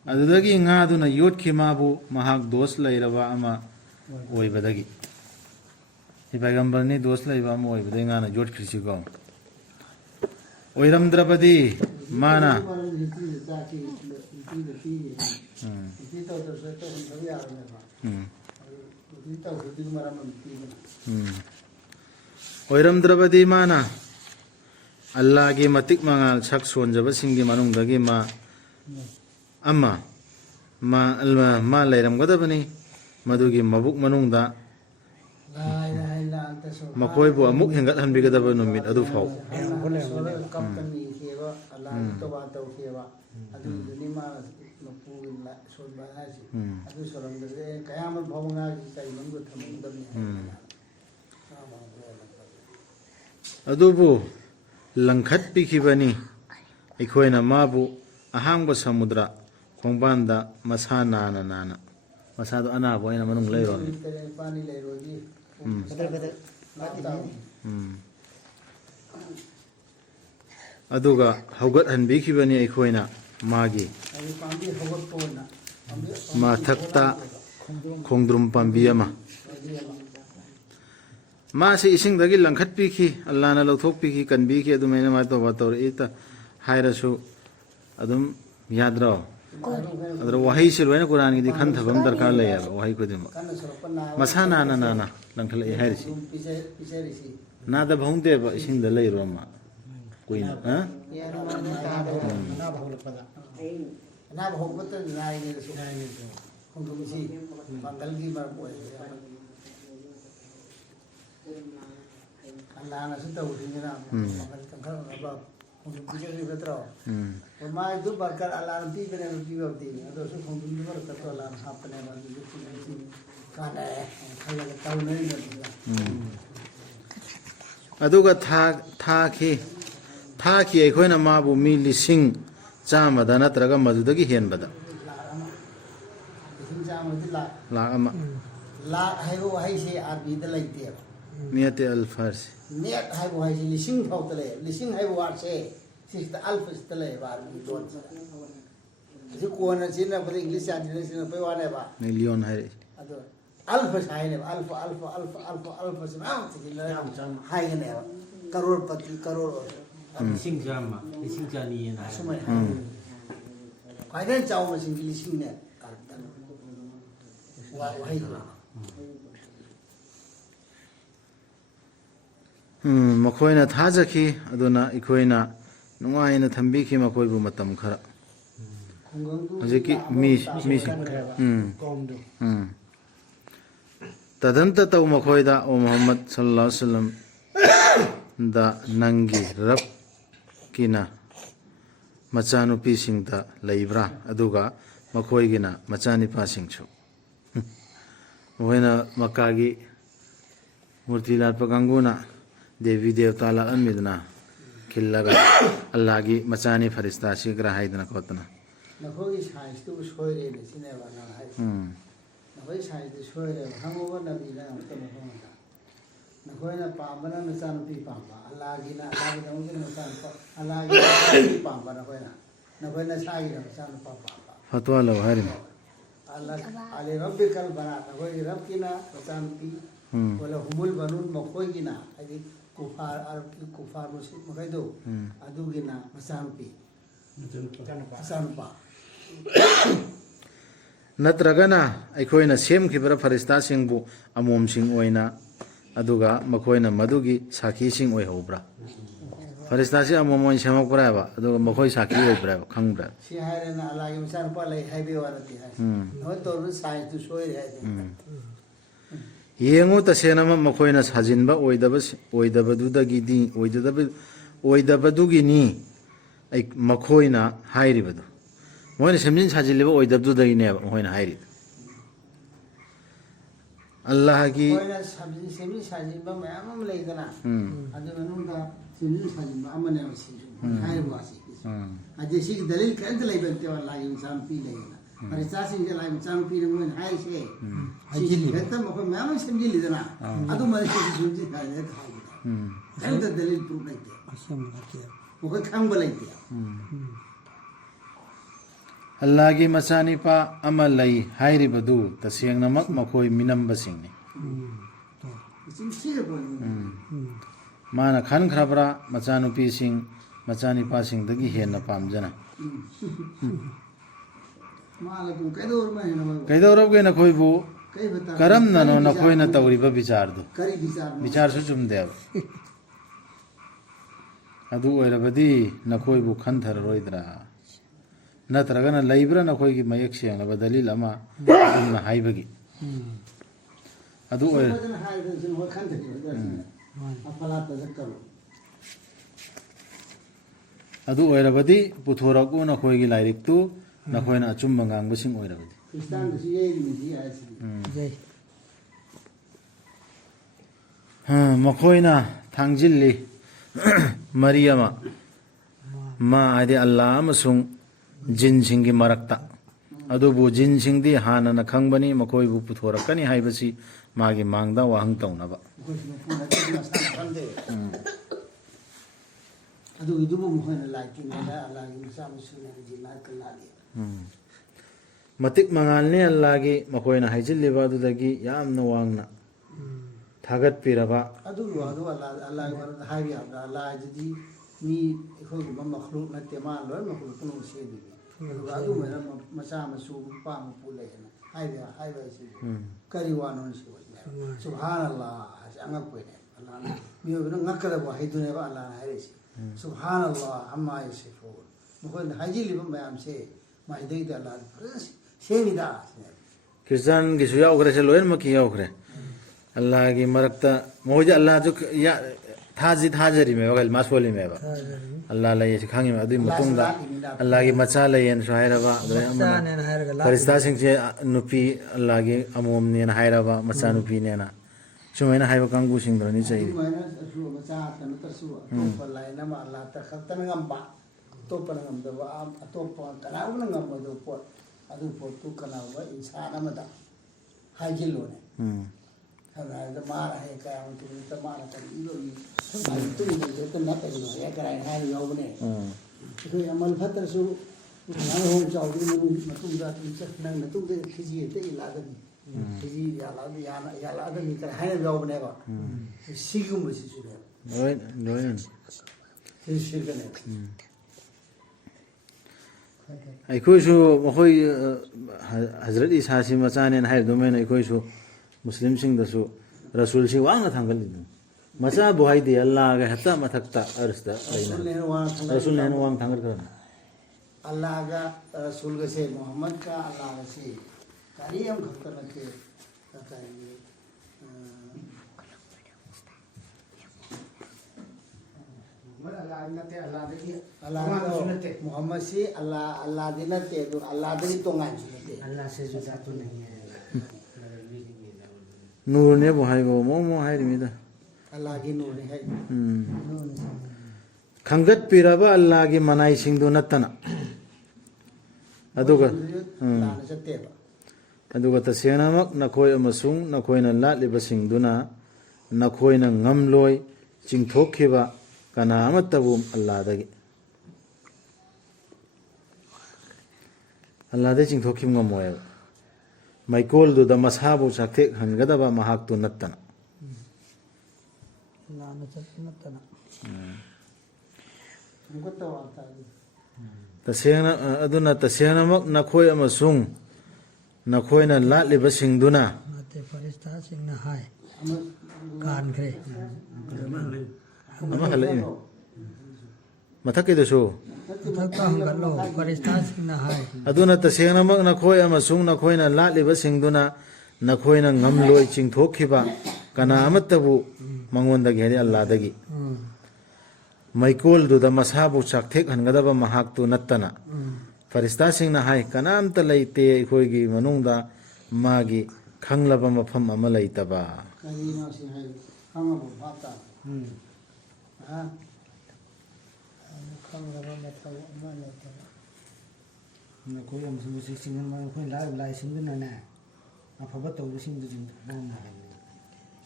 अदुदगी ngaदुना योटखि माबु महाक दोष लैरबा अमा ओइबदगी हि पैगंबरनी दोष लैबा अमा ओइबदगी ngaना योटखिसिगो ओइरमद्रबदी माना ओइरमद्रबदी माना अल्लाह की मतिक मंगाल सक सोनजबसिंगी मनुंगदगी मा अम्मा मा लैरमगदबनी मदुगी मबुक मनुंगदा मखोइबु अमुक हेंगतहनबिगदब नुमित अदु फाउ कप्तनी केबा अल्लाह तोबा तौकेबा अदु दुनिमा मपुगी सोबा हासि अदु सोरमदे कयामत भवंगा की साइ मंगु थमंगदनी अदुबु लंखत पिखिबनी अखोइना माबु अहांग समुद्र खोंबांदा मसा नाना नाना मसादो अनाबो अइना मनुंग लैरोन पानी लैरोगी अदुगा हौगत हनबिखिबनी अखोइना मागी माथक्ता खोंद्रुम पांबी अमा मासे इसिंगदगी लंखत पिखि अल्लाहना लौथोक पिखि कनबिखि अदुमैना मा तौबा तौर इता हाइरसु अदुम याद्रो अदर वही से लोइना कुरान की खन थबम दरकार ले यार वही को दिम मसा नाना नाना लंखल ए हाइरसि ना द भौंते ब इसिंग द लै रोमा कोइना ह ना भौबत नाइ ने सु खुंदुमसी मंगल की बार बोय अल्लाह ने सुत उठिना मंगल कंखल बाबा खुंदुमसी के बेतरो और माय दु बरकर अल्लाह ने पी बने की होती है तो सु खुंदुमसी पर तो अल्लाह हापने वाली खुंदुमसी काने खल ताउ नहीं ꯑꯗꯨꯒ ꯊꯥꯈꯤ ꯑꯩꯈꯣꯏꯅ ꯃꯥꯕꯨ ꯃꯤ 100,000ꯗ ꯅꯠꯇ꯭ꯔꯒ ꯃꯗꯨꯗꯒꯤ ꯍꯦꯟꯕꯗ ꯂꯥꯛ ꯑꯃ ꯂꯥꯛ ꯍꯥꯏꯕ ꯋꯥꯍꯩꯁꯦ ꯑꯥꯔꯕꯤꯗ ꯂꯩꯇꯦꯕ ꯃꯤꯌꯥꯇꯤ ꯑꯜꯐꯥꯔꯁꯤ ꯅꯦꯠ ꯍꯥꯏꯕ ꯋꯥꯍꯩꯁꯦ 1,000 ꯐꯥꯎꯗ ꯂꯩ 1,000 ꯍꯥꯏꯕ ꯋꯥꯔꯗꯁꯦ ꯁꯤꯁꯤꯗ ꯑꯜꯐꯁꯤꯗ ꯂꯩꯌꯦꯕ ꯑꯥꯔꯕꯤ ꯂꯣꯟꯁꯤꯗ ꯍꯧꯖꯤꯛ ꯀꯣꯟꯅ ꯁꯤꯖꯤꯟꯅꯕꯗ ꯏꯪꯂꯤꯁ ꯌꯥꯟꯁꯤꯟꯅ ꯁꯤꯖꯤꯟꯅꯕꯩ ꯋꯥꯅꯦꯕ ꯃꯤꯂꯤꯌꯟ ꯍꯥꯏꯔꯛꯏ ꯑꯗꯣ ꯑꯜꯐꯁ ꯍꯥꯏꯅꯦꯕ ꯑꯜꯐꯁꯤ ꯃꯌꯥꯝ ꯊꯤꯖꯤꯜꯂꯒ ꯍꯥꯏꯒꯅꯦꯕ ꯀꯔꯣꯔ ꯄꯇꯤ ꯀꯔꯣꯔ 100,000 1,200 ꯍꯥꯏ ꯑꯁꯨꯃꯥꯏꯅ ꯍꯥꯏ ꯈ꯭ꯋꯥꯏꯗꯒꯤ ꯆꯥꯎꯕ ꯃꯁꯤꯡꯗꯤ 1,000ꯅꯦ ꯋꯥꯍꯩ ꯃꯈꯣꯏꯅ ꯊꯥꯖꯈꯤ ꯑꯗꯨꯅ ꯑꯩꯈꯣꯏꯅ ꯅꯨꯡꯉꯥꯏꯅ ꯊꯝꯕꯤꯈꯤ ꯃꯈꯣꯏꯕꯨ ꯃꯇꯝ ꯈꯔ ꯍꯧꯖꯤꯛꯀꯤ ꯃꯤꯁꯤꯡ ꯇꯗꯟꯇ ꯇꯧ ꯃꯈꯣꯏꯗ ꯑꯣ ꯃꯨꯍꯝꯃꯗ ꯁꯜꯂꯜꯂꯥꯍꯨ ꯑꯂꯩꯍꯤ ꯋꯁꯜꯂꯝ ꯗ ꯅꯪꯒꯤ ꯔꯕꯀꯤꯅ ꯃꯆꯥꯅꯨꯄꯤꯁꯤꯡꯗ ꯂꯩꯕ꯭ꯔꯥ ꯑꯗꯨꯒ ꯃꯈꯣꯏꯒꯤꯅ ꯃꯆꯥꯅꯤꯄꯥꯁꯤꯡꯁꯨ ꯃꯈꯣꯏꯅ ꯃꯛꯀꯥꯒꯤ ꯃꯨꯔꯇꯤ ꯂꯥꯠꯄ ꯀꯥꯡꯕꯨꯅ ꯗꯦꯕꯤ ꯗꯦꯕꯇꯥ ꯂꯥꯠꯍꯟꯕꯤꯗꯅ ꯈꯤꯜꯂꯒ ꯑꯜꯂꯥꯍꯒꯤ ꯃꯆꯥꯅꯤ ꯐꯔꯤꯁꯇꯥꯁꯤꯒ꯭ꯔꯥ ꯍꯥꯏꯗꯅ ꯈꯣꯠꯇꯅ ꯅꯈꯣꯏꯒꯤ ꯁꯥꯏꯟꯁꯇꯨꯕꯨ ꯁꯣꯏꯔꯦꯅꯦ ꯁꯤꯅꯦꯕ ꯅꯪ ꯍꯥꯏꯁꯦ ꯅꯈꯣꯏꯒꯤ ꯁꯥꯏꯟꯁꯇꯨ ꯁꯣꯏꯔꯦꯕ ꯍꯪꯉꯨꯕ ꯅꯕꯤꯅ ꯑꯃꯨꯛꯇ ꯃꯐꯝꯗ ꯅꯈꯣꯏꯅ ꯄꯥꯝꯕꯅ ꯃꯆꯥꯅꯨꯄꯤ ꯄꯥꯝꯕ ꯑꯜꯂꯥꯍꯒꯤꯅ ꯑꯜꯂꯥꯍꯒꯤꯗꯃꯛꯇ ꯃꯆꯥꯅꯨꯄꯥ ꯑꯜꯂꯥꯍꯒꯤ ꯃꯆꯥꯅꯨꯄꯤ ꯄꯥꯝꯕ ꯅꯈꯣꯏꯅ ꯁꯥꯒꯤꯅ ꯃꯆꯥꯅꯨꯄꯥ ꯄꯥꯝꯕ ꯐꯠꯋꯥ ꯂꯧ ꯍꯥꯏꯔꯤꯅꯤ ꯑꯂꯤ ꯔബ്ꯕꯤꯀꯜ ꯕꯅꯥꯠ ꯅꯈꯣꯏꯒꯤ ꯔꯕꯀꯤꯅ ꯃꯆꯥꯅꯨꯄꯤ ꯋala humul banun ꯃꯈꯣꯏꯒꯤꯅ ꯍꯥꯏꯗꯤ ꯀꯨꯐꯥꯔ ꯑꯔꯕꯀꯤ ꯀꯨꯐꯥꯔ ꯃꯨꯁꯂꯤꯝ ꯃꯈꯩꯗꯣ ꯑꯗꯨꯒꯤꯅ ꯃꯆꯥꯅꯨꯄꯤ ꯃꯆꯥꯅꯨꯄꯥ ꯅꯠꯇ꯭ꯔꯒꯅ ꯑꯩꯈꯣꯏꯅ ꯁꯦꯝꯈꯤꯕ ꯐꯔꯤꯁꯇꯥꯁꯤꯡꯕꯨ ꯑꯃꯣꯝꯁꯤꯡ ꯑꯣꯏꯅ ꯑꯗꯨꯒ ꯃꯈꯣꯏꯅ ꯃꯗꯨꯒꯤ ꯁꯥꯈꯤꯁꯤꯡ ꯑꯣꯏꯍꯧꯕ꯭ꯔꯥ ꯐꯔꯤꯁꯇꯥꯁꯤ ꯑꯃꯣꯝ ꯑꯣꯏꯅ ꯁꯦꯝꯃꯛꯄ꯭ꯔꯥ ꯍꯥꯏꯕ ꯑꯗꯨꯒ ꯃꯈꯣꯏ ꯁꯥꯈꯤ ꯑꯣꯏꯕ꯭ꯔꯥ ꯍꯥꯏꯕ ꯈꯪꯕ꯭ꯔꯥ ꯁꯤ ꯍꯥꯏꯔꯦꯅ ꯑꯜꯂꯥꯍꯒꯤ ꯃꯆꯥꯅꯨꯄꯥ ꯂꯩ ꯍꯥꯏꯕꯒꯤ ꯋꯥ ꯅꯠꯇꯦ ꯍꯥꯏꯁꯦ ꯅꯈꯣꯏ ꯇꯧꯔꯤꯕ ꯁꯥꯏꯟꯁꯇꯨ ꯁꯣꯏꯔꯦ ꯍꯥꯏꯗꯤ ꯌꯦꯡꯉꯨ ꯇꯁꯦꯡꯅꯃꯛ ꯃꯈꯣꯏꯅ ꯁꯥꯖꯤꯟꯕ ꯑꯣꯏꯗꯕꯗꯨꯒꯤꯅꯤ ꯃꯈꯣꯏꯅ ꯍꯥꯏꯔꯤꯕꯗꯨ ꯃꯣꯏꯅ ꯁꯦꯝꯖꯤꯟ ꯁꯥꯖꯤꯜꯂꯤꯕ ꯑꯣꯏꯗꯕꯗꯨꯗꯒꯤꯅꯦꯕ ꯃꯈꯣꯏꯅ ꯍꯥꯏꯔꯤꯗꯨ ꯑꯜꯂꯥꯍꯒꯤ ꯑꯩꯈꯣꯏꯅ ꯁꯦꯝꯖꯤꯟ ꯁꯥꯖꯤꯟꯕ ꯃꯌꯥꯝ ꯑꯃ ꯂꯩꯗꯅ ꯑꯗꯨ ꯃꯅꯨꯡꯗ ꯁꯦꯝꯖꯤꯟ ꯁꯥꯖꯤꯟꯕ ꯑꯃꯅꯦꯕ ꯁꯤꯁꯨ ꯍꯥꯏꯔꯤꯕ ꯋꯥꯁꯤ ꯍꯥꯏꯗꯤ ꯁꯤꯒꯤ ꯗꯂꯤꯜ ꯀꯔꯤꯝꯇ ꯂꯩꯕ ꯅꯠꯇꯦꯕ ꯑꯜꯂꯥꯍꯒꯤ ꯃꯆꯥꯅꯨꯄꯤ ꯂꯩꯌꯦꯅ ꯐꯔꯤꯁꯇꯥꯁꯤꯡꯁꯦ ꯑꯜꯂꯥꯍꯒꯤ ꯃꯆꯥꯅꯨꯄꯤꯅ ꯃꯣꯏꯅ ꯍꯥꯏꯔꯤꯁꯦ ꯁꯤꯁꯤ ꯍꯦꯛꯇ ꯃꯈꯣꯏ ꯃꯌꯥꯝ ꯑꯃ ꯁꯦꯝꯖꯤꯜꯂꯤꯗꯅ ꯑꯗꯨꯃꯗꯤ ꯁꯤꯁꯨ ꯁꯦꯝꯖꯤꯟ ꯁꯥꯖꯤꯟ ꯍꯦꯛꯇ ꯍꯥꯏꯕꯗ ꯀꯔꯤꯝꯇ ꯗꯂꯤꯜ ꯄ꯭ꯔꯨꯞ ꯂꯩꯇꯦ ꯃꯈꯣꯏ ꯈꯪꯕ ꯂꯩꯇꯦ ꯑꯜꯂꯥꯍꯒꯤ ꯃꯆꯥꯅꯤꯄꯥ ꯑꯃ ꯂꯩ ꯍꯥꯏꯔꯤꯕꯗꯨ ꯇꯁꯦꯡꯅꯃꯛ ꯃꯈꯣꯏ ಮಿನಂಬꯁꯤꯡꯅꯤ ꯃꯥꯅ ꯈꯟꯈ꯭ꯔꯕ꯭ꯔꯥ ꯃꯆꯥꯅꯨꯄꯤꯁꯤꯡ ꯃꯆꯥꯅꯤꯄꯥꯁꯤꯡꯗꯒꯤ ꯍꯦꯟꯅ ꯄꯥꯝꯖꯅ ꯀꯩꯗꯧꯔꯕꯒꯦ ꯅꯈꯣꯏꯕꯨ ꯀꯔꯝꯅꯅꯣ ꯅꯈꯣꯏꯅ ꯇꯧꯔꯤꯕ ꯕꯤꯆꯥꯔꯗꯨ ꯕꯤꯆꯥꯔꯁꯨ ꯆꯨꯝꯗꯦꯕ ꯑꯗꯨ ꯑꯣꯏꯔꯕꯗꯤ ꯅꯈꯣꯏꯕꯨ ꯈꯟꯊꯔꯔꯣꯏꯗ꯭ꯔꯥ ꯅꯠꯇ꯭ꯔꯒꯅ ꯂꯩꯕ꯭ꯔꯥ ꯅꯈꯣꯏꯒꯤ ꯃꯌꯦꯛ ꯁꯦꯡꯂꯕ ꯗꯂꯤꯜ ꯑꯃ ꯑꯗꯨꯝꯅ ꯍꯥꯏꯕꯒꯤ ꯑꯗꯨ ꯑꯣꯏꯔꯕꯗꯤ ꯄꯨꯊꯣꯔꯛꯎ ꯅꯈꯣꯏꯒꯤ ꯂꯥꯏꯔꯤꯛꯇꯨ ꯅꯈꯣꯏꯅ ꯑꯆꯨꯝꯕ ꯉꯥꯡꯕꯁꯤꯡ ꯑꯣꯏꯔꯕꯗꯤ ꯃꯈꯣꯏꯅ ꯊꯥꯡꯖꯤꯜꯂꯤ ꯃꯔꯤ ꯑꯃ ꯃꯥ ꯍꯥꯏꯗꯤ ꯑꯜꯂꯥꯍ ꯑꯃꯁꯨꯡ ꯖꯤꯟꯁꯤꯡꯒꯤ ꯃꯔꯛꯇ ꯑꯗꯨꯕꯨ ꯖꯤꯟꯁꯤꯡꯗꯤ ꯍꯥꯟꯅꯅ ꯈꯪꯕꯅꯤ ꯃꯈꯣꯏꯕꯨ ꯄꯨꯊꯣꯔꯛꯀꯅꯤ ꯍꯥꯏꯕꯁꯤ ꯃꯥꯒꯤ ꯃꯥꯡꯗ ꯋꯥꯍꯪ ꯇꯧꯅꯕ ꯑꯗꯨꯒꯤꯗꯨꯕꯨ ꯃꯈꯣꯏꯅ ꯂꯥꯏꯇꯤꯡꯉꯩꯗ ꯑꯜꯂꯥꯍꯒꯤ ꯃꯆꯥ ꯃꯁꯨꯅ ꯖꯤꯟꯅꯥꯠꯀ ꯂꯥꯠꯂꯤ ꯃꯇꯤꯛ ꯃꯉꯥꯜꯅꯤ ꯑꯜꯂꯥꯍꯒꯤ ꯃꯈꯣꯏꯅ ꯍꯥꯏꯖꯤꯜꯂꯤꯕ ꯑꯗꯨꯗꯒꯤ ꯌꯥꯝꯅ ꯋꯥꯡꯅ ꯊꯥꯒꯠꯄꯤꯔꯕ ꯑꯗꯨꯒꯤ ꯋꯥꯗꯨ ꯑꯜꯂꯥꯍꯒꯤ ꯃꯔꯝꯗ ꯍꯥꯏꯕ ꯌꯥꯕ꯭ꯔꯥ ꯑꯜꯂꯥꯍꯗꯨꯗꯤ ꯃꯤ ꯑꯩꯈꯣꯏꯒꯨꯝꯕ ꯃꯈꯂꯨꯛ ꯅꯠꯇꯦ ꯃꯥ ꯂꯣꯏ ꯃꯈꯂꯨꯛ ꯄꯨꯝꯅꯃꯛ ꯁꯦꯝꯃꯤꯕ ꯑꯗꯨꯒ ꯑꯗꯨꯃꯥꯏꯅ ꯃꯆꯥ ꯃꯁꯨ ꯃꯄꯥ ꯃꯄꯨ ꯂꯩꯌꯦꯅ ꯍꯥꯏꯕ ꯍꯥꯏꯁꯤ ꯀꯔꯤ ꯋꯥꯅꯣ ꯁꯤꯕꯁꯤꯅꯦ ꯁꯨꯕꯍꯥꯅꯜꯂꯥꯍ ꯍꯥꯏꯁꯤ ꯑꯉꯛꯄꯅꯦ ꯑꯜꯂꯥꯍꯅ ꯃꯤꯑꯣꯏꯕꯅ ꯉꯛꯀꯗꯕ ꯋꯥꯍꯩꯗꯨꯅꯦꯕ ꯑꯜꯂꯥꯍꯅ ꯍꯥꯏꯔꯤꯁꯤ ꯁꯨꯕꯍꯥꯅꯜꯂꯥꯍ ꯑꯝꯃꯥ ꯌꯁꯤꯐꯨꯟ ꯃꯈꯣꯏꯅ ꯍꯥꯏꯖꯤꯜꯂꯤꯕ ꯃꯌꯥꯝꯁꯦ ꯃꯥꯏꯗꯩꯗ ꯑꯜꯂꯥꯍꯅ ꯐꯖꯅ ꯁꯦꯝꯃꯤꯗ ꯁꯤꯅꯦꯕ ꯈ꯭ꯔꯤꯁꯇꯥꯟꯒꯤꯁꯨ ꯌꯥꯎꯈ꯭ꯔꯦ ꯁꯤ ꯂꯣꯏꯅꯃꯛꯀꯤ ꯌꯥꯎꯈ꯭ꯔꯦ ꯑꯜꯂꯥꯍꯒꯤ ꯃꯔꯛꯇ ꯃꯈꯣꯏꯗꯤ ꯑꯜꯂꯥꯍꯁꯨ ꯊꯥꯖꯔꯤꯃꯦꯕ ꯃꯥꯁꯣꯜꯂꯤꯃꯦꯕ ꯑꯜꯂꯥꯍ ꯂꯩꯌꯦꯁꯤ ꯈꯪꯉꯤꯃꯦꯕ ꯑꯗꯨꯒꯤ ꯃꯇꯨꯡꯗ ꯑꯜꯂꯥꯍꯒꯤ ꯃꯆꯥ ꯂꯩꯌꯦꯅꯁꯨ ꯍꯥꯏꯔꯕ ꯐꯔꯤꯁꯇꯥꯁꯤꯡꯁꯦ ꯅꯨꯄꯤ ꯑꯜꯂꯥꯍꯒꯤ ꯑꯃꯣꯝꯅꯦꯅ ꯍꯥꯏꯔꯕ ꯃꯆꯥꯅꯨꯄꯤꯅꯦꯅ ꯁꯨꯃꯥꯏꯅ ꯍꯥꯏꯕ ꯀꯥꯡꯕꯨꯁꯤꯡꯗꯨꯅꯤ ꯆꯩꯔꯤ ꯑꯗꯨꯃꯥꯏꯅ ꯃꯆꯥ ꯀꯩꯅꯣ ꯇꯧꯔꯁꯨ ꯑꯇꯣꯞꯄ ꯂꯥꯏꯟ ꯑꯃ ꯑꯜꯂꯥꯍꯇ ꯈꯛꯇꯅ ꯉꯝꯕ ꯑꯇꯣꯞꯄꯅ ꯉꯝꯗꯕ ꯑꯇꯣꯞꯄ ꯀꯅꯥꯒꯨꯝꯕꯅ ꯉꯝꯃꯣꯏꯗꯕ ꯄꯣꯠ ꯑꯗꯨ ꯄꯣꯠꯇꯨ ꯀꯅꯥꯒꯨꯝꯕ ꯏꯟꯁꯥꯟ ꯑꯃꯗ ꯍꯥꯏꯖꯤꯜꯂꯨꯅꯦ ꯁꯝꯅ ꯍꯥꯏꯔꯕꯗ ꯃꯥꯅ ꯍꯦꯛ ꯀꯌꯥ ꯃꯇꯨꯡꯗ ꯃꯥꯅ ꯀꯔꯤ ꯏꯔꯣꯏ ꯇꯨꯡꯗꯁꯨ ꯍꯦꯛꯇ ꯅꯠꯇꯕꯤꯅꯣ ꯍꯦꯛ ꯀꯔꯥꯏꯅ ꯍꯥꯏꯕ ꯌꯥꯎꯕꯅꯦ ꯑꯩꯈꯣꯏ ꯑꯃꯜ ꯐꯠꯇ꯭ꯔꯁꯨ ꯃꯌꯥꯝ ꯍꯣꯡ ꯆꯥꯎꯕꯒꯤ ꯃꯇꯨꯡꯗ ꯅꯪ ꯃꯇꯨꯡꯗ ꯈꯤꯖꯤ ꯍꯦꯛꯇ ꯏꯜꯂꯛꯑꯒꯅꯤ ꯈꯤꯖꯤ ꯌꯥꯜꯂꯛꯑꯒꯅꯤ ꯀꯔꯤ ꯍꯥꯏꯅꯕ ꯌꯥꯎꯕꯅꯦꯕ ꯁꯤꯒꯨꯝꯕꯁꯤꯁꯨꯅꯦꯕ ꯂꯣꯏꯅ ꯁꯤ ꯁꯤꯔꯀꯅꯦꯕ ꯑꯩꯈꯣꯏꯁꯨ ꯃꯈꯣꯏ ꯍꯖꯔꯠ ꯏꯁꯥꯁꯤ ꯃꯆꯥꯅꯦꯅ ꯍꯥꯏꯕꯗꯨꯃꯥꯏꯅ ꯑꯩꯈꯣꯏꯁꯨ ꯃꯨꯁꯂꯤꯝꯁꯤꯡꯗꯁꯨ ꯔꯁꯨꯜꯁꯤ ꯋꯥꯡꯅ ꯊꯥꯡꯒꯠꯂꯤꯗꯨ ꯃꯆꯥꯕꯨ ꯍꯥꯏꯗꯤ ꯑꯜꯂꯥꯍꯒ ꯍꯦꯛꯇ ꯃꯊꯛꯇ ꯑꯔꯁꯇ ꯔꯁꯨꯜꯅ ꯍꯦꯟꯅ ꯋꯥꯡꯅ ꯊꯥꯡꯒꯠꯈ꯭ꯔꯕꯅꯤ अल्लाह रसूल से मोहम्मद का अल्लाह से करीम खतर के मोहम्मद से अल्लाह अल्लाह दिनते तो अल्लाह दि तो गांचुनते अल्लाह से जुदा तो नहीं है नूरने बो हाइबो मो हाइरिमिदा अल्लाह की नूर है खंगत पिरबा अल्लाह की मनाई सिंधु नत्तना अदुगा लाना चतेबा अदुगा तसेनामक नखोय अमसुंग नखोयना लाटलिबा सिंधुना नखोयना ngamloi चिंगथोखिबा kana amattabu अल्लाहदगी अल्लाहदे चिंगथोखिम ngamoy माइकोल दुदा मसाबु साथेक हनगदबा महाक्तु नत्तना लाना चतना हमको तो आता है तसेना अदुना तसेनामक नखोय अमसुंग नखोयना लाटलिबा सिंधुना नते फरिश्ता सिंहना हाय कान खरे ama halai mathakidashu थका हंगलो फरिश्ता सिंहना हाय aduna tasengamak nakhoi amasung nakhoina latliba singduna nakhoina ngamloi chingthokhiba kana amatabu mangonda geri allah dagi maikol duda masabu chakthek hangadaba mahak tu nattana farista singna hai kanamta leite khoigi manungda magi khanglaba mafam ama leitaba कहीं ना से है हम अब भाता हाँ खंगरबा मतलब अमा लेते कोई हम सुबह सिंगन में कोई लाइव सिंगन ना अफबत तो सिंगन जिन ना है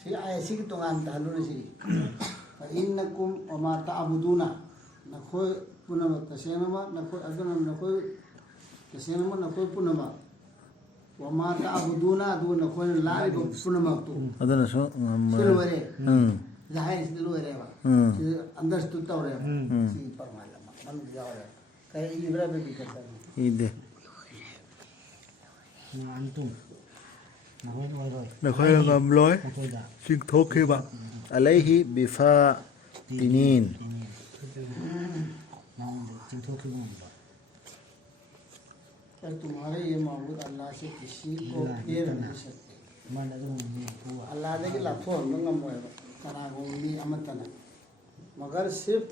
सी ऐसी की तोंगान तालु ने सी इन्नकुम वमा ताबुदूना नखोय पुनमा तसेनमा नखोय अदुना नखोय तसेनमा नखोय पुनमा वमा ताबुदूना अदु नखोय लाइ पुनमा तु aduna so सिलवरे जाहिर सिलवरे बा अंदर स्तु तौरे सी परमात्मा मन जावरे कई इब्रा में भी करता है ide अंतुम नहोय नहोय nakhoina ngamloi कोई दा chingthokhiba alaihi bifa tinin चिंतो की वो पर तुम्हारे ये मामूद अल्लाह से किसी को फेर नहीं सकते मन तो नहीं हुआ अल्लाह दे के लाथो मंगम होए कना गोमी अमतना मगर सिर्फ